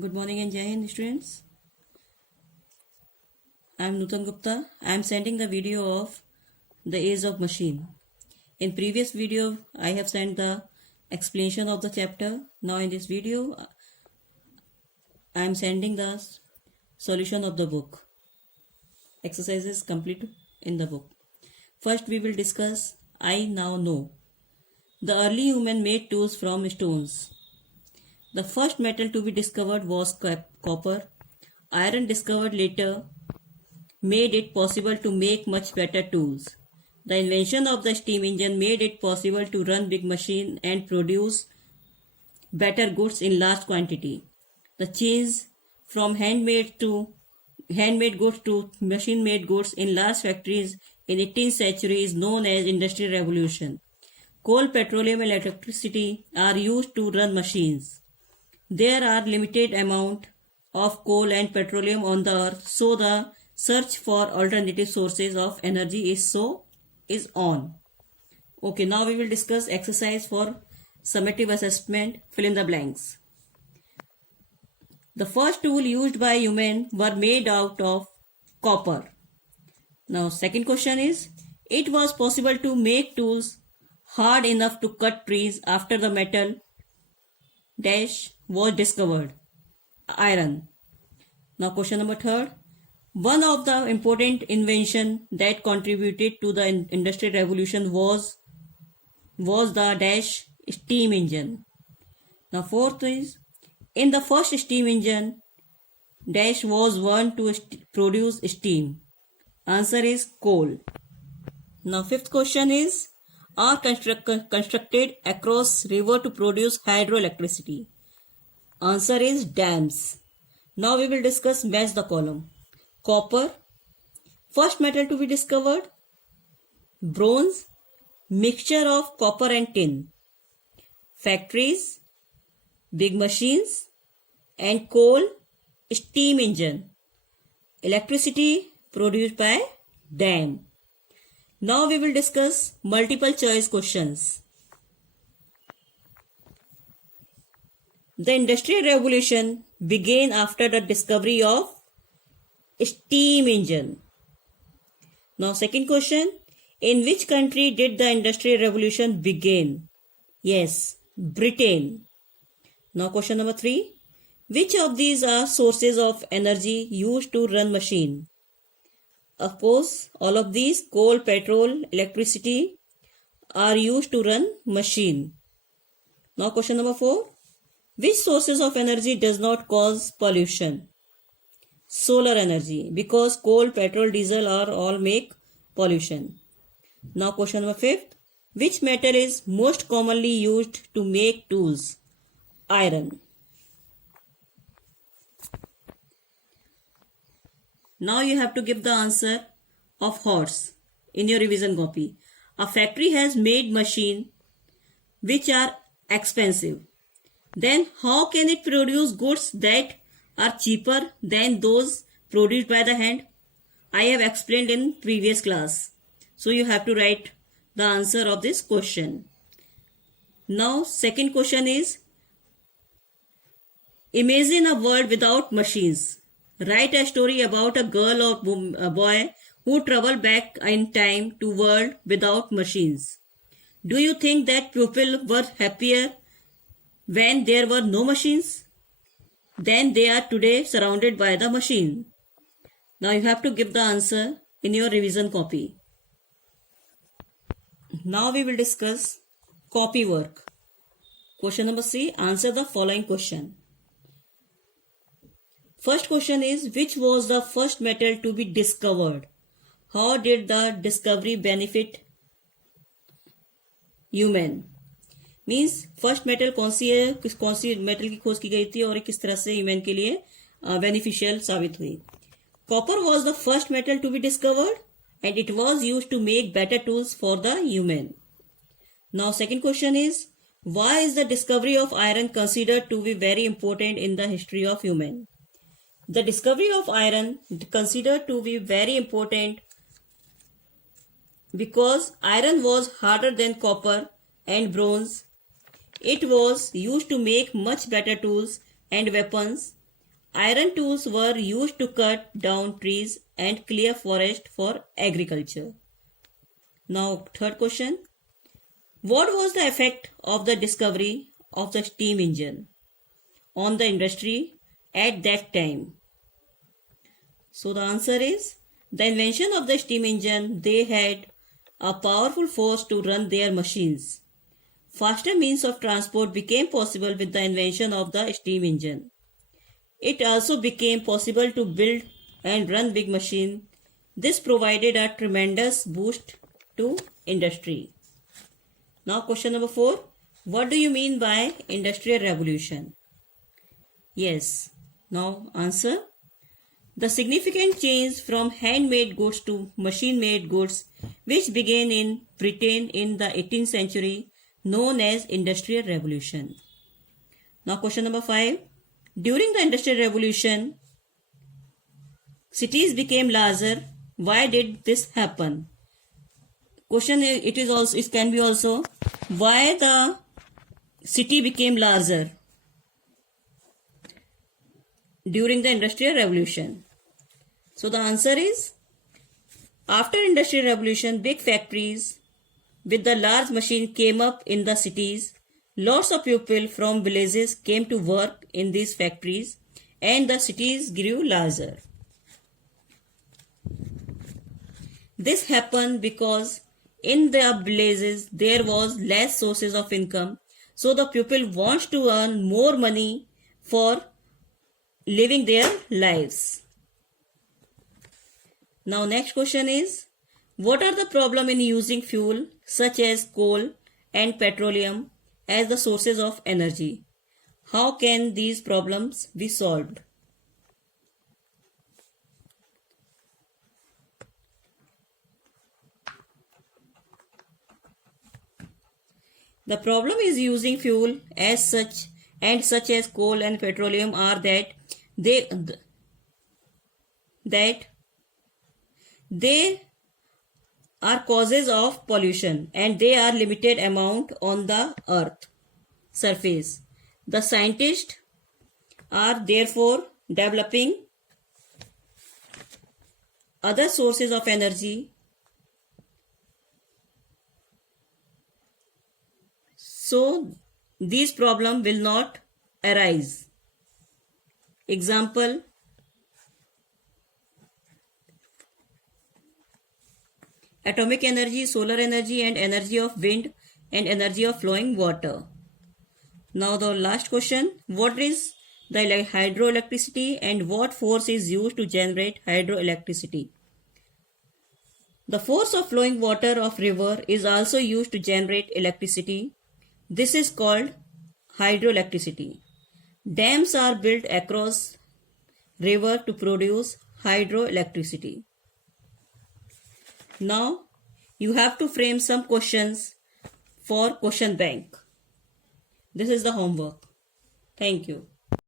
Good morning and Jai Hind students. I am Nutan Gupta. I am sending the video of the age of machine. In previous video, I have sent the explanation of the chapter. Now in this video, I am sending the solution of the book. Exercises complete in the book. First, we will discuss I now know. The early human made tools from stones. The first metal to be discovered was copper. Iron, discovered later, made it possible to make much better tools. The invention of the steam engine made it possible to run big machines and produce better goods in large quantity. The change from handmade goods to machine-made goods in large factories in 18th century is known as Industrial Revolution. Coal, petroleum, and electricity are used to run machines. There are limited amount of coal and petroleum on the earth, so the search for alternative sources of energy is on. Okay, now we will discuss exercise for summative assessment. Fill in the blanks. The first tool used by human were made out of copper. Now second question is, it was possible to make tools hard enough to cut trees after the metal dash was discovered. Iron. Now question number third. One of the important inventions that contributed to the Industrial Revolution was the dash steam engine. Now fourth is, in the first steam engine, dash was one to produce steam. Answer is coal. Now fifth question is, are constructed across river to produce hydroelectricity. Answer is dams. Now we will discuss match the column. Copper, first metal to be discovered. Bronze, mixture of copper and tin. Factories, big machines. And coal, steam engine. Electricity produced by dam. Now we will discuss multiple choice questions. The Industrial Revolution began after the discovery of steam engine. Now second question, in which country did the Industrial Revolution begin? Yes, Britain. Now question number 3, which of these are sources of energy used to run machine? Of course, all of these, coal, petrol, electricity, are used to run machine. Now question number 4, which sources of energy does not cause pollution? Solar energy, because coal, petrol, diesel are all make pollution. Now question number 5, which metal is most commonly used to make tools? Iron. Now you have to give the answer of horse in your revision copy. A factory has made machines which are expensive. Then how can it produce goods that are cheaper than those produced by the hand? I have explained in previous class. So you have to write the answer of this question. Now second question is, imagine a world without machines. Write a story about a girl or a boy who travel back in time to world without machines. Do you think that people were happier when there were no machines than they are today surrounded by the machine? Now you have to give the answer in your revision copy. Now we will discuss copy work. Question number 3, answer the following question. First question is, which was the first metal to be discovered? How did the discovery benefit human? Means first metal कौन सी metal की खोज की गई थी और किस तरह से ह्यूमन के लिए बेनिफिशियल साबित हुई. Copper was the first metal to be discovered and it was use to make better tools for the human. Now second question is, why is the discovery of iron considered to be very important in the history of human? The discovery of iron considered to be very important because iron was harder than copper and bronze. It was used to make much better tools and weapons Iron tools were used to cut down trees and clear forest for agriculture. Now, third question. What was the effect of the discovery of the steam engine on the industry at that time? So the answer is, the invention of the steam engine, they had a powerful force to run their machines. Faster means of transport became possible with the invention of the steam engine. It also became possible to build and run big machines. This provided a tremendous boost to industry. Now question number 4. What do you mean by Industrial Revolution? Yes. Now answer. The significant change from handmade goods to machine-made goods, which began in Britain in the 18th century, known as Industrial Revolution. Now question number 5. During the Industrial Revolution, cities became larger. Why did this happen? Question it can be also, why the city became larger during the Industrial Revolution? So the answer is, after Industrial Revolution, big factories with the large machine came up in the cities. Lots of people from villages came to work in these factories and the cities grew larger. This happened because in the villages there was less sources of income, so the people wants to earn more money for living their lives. Now next question is, what are the problem in using fuel such as coal and petroleum as the sources of energy? How can these problems be solved? The problem is using fuel as such as coal and petroleum are that they are causes of pollution and they are limited amount on the earth surface. The scientists are therefore developing other sources of energy so these problems will not arise. Example, atomic energy, solar energy and energy of wind and energy of flowing water. Now the last question, what is the hydroelectricity and what force is used to generate hydroelectricity? The force of flowing water of river is also used to generate electricity. This is called hydroelectricity. Dams are built across river to produce hydroelectricity. Now you have to frame some questions for question bank. This is the homework. Thank you.